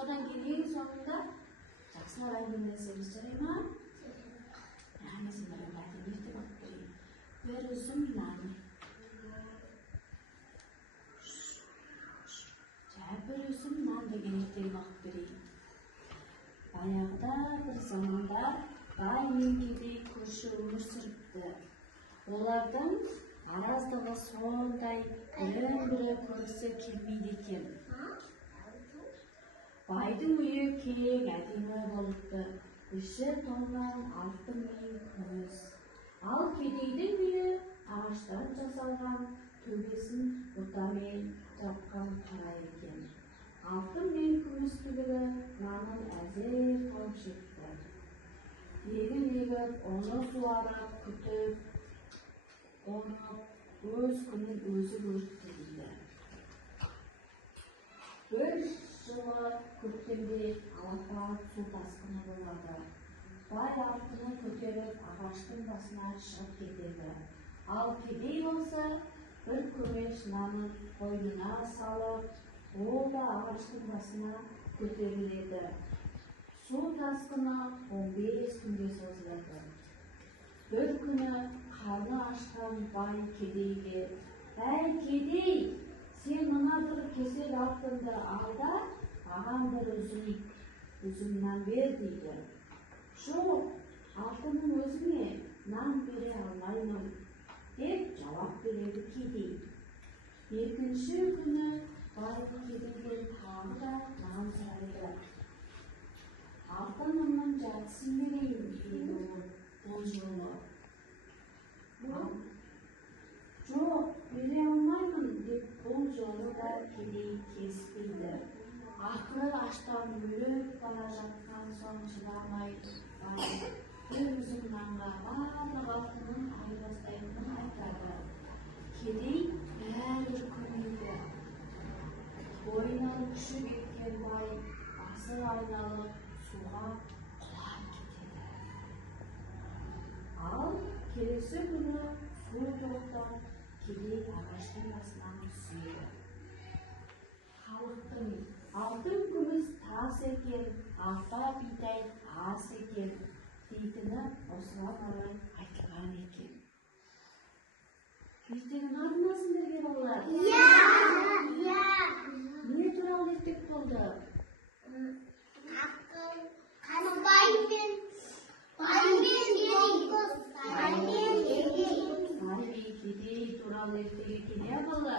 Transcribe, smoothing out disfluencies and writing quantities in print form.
Содан кейін соңында жақсылап әңгімелесеміз, жарай ма? Мен сендерге бәтін ертіп алып берейін. Bir üzüm nane. Bir üzüm nan деген ертегі оқып берейін. Баяғыда бір заманда бай мен кедей көрші өмір сүріпті. Олардың араздығы сондай бірін-бірі көргісі келмейді екен. Байдың үйі кең әдемі болыпты. Іші тоннан алтын мен күміс. Ал кедейдің үйі ағаштан жасалған, төбесін бұтамен жапқан қара екен. Алтын мен күміс түгілі нанын әзер тауып жетті. Егін егіп, оны суарып, күтіп, оны өз күнін өзі көріпті дейді. Бір жылы көктемде алапат су тасқыны болады. Бай алтынын көтеріп, ағаштың басына шығып кетеді. Ал кедей болса, бір көмеш нанын қойнына салып, ол да ағаштың басына көтеріледі. Су тасқыны 15 күнге созылады. Бір күні қарны ашқан бай кедейге: «Әй кедей, сен мына бір кесек алтынды ал да, маған бір үзімнан бер» дейді. «Жоқ, алтынның өзіңе нан бере алмаймын» деп жауап береді кедей. Екінші күні бай кедейден тағы да нан сұрайды. «Алтынымның жартысын берейін» дейді ол жолы. «Жоқ, бере алмаймын» деп бұл жолы да кедей келіспейді. Ақыры аштан өліп бара жатқан соң шыдамай бір үзім нанға барлық алтынын айырбастайтынын айтады. Кедей бәрібір көнеді. Бойынан күші кеткен бай басы айналып суға құлап кетеді. Ал келесі күні су тоқтап, кедей ағаштың басынан түседі. Халықтың алтын күміс тас екен, арпа бидай ас екен дейтіні осыған орай айтылған екен. Ертегі ұнады ма сендерге балалар? Иә! Не туралы ертек болды? Бай мен кедей Кедей туралы ертегі екен, иә балалар?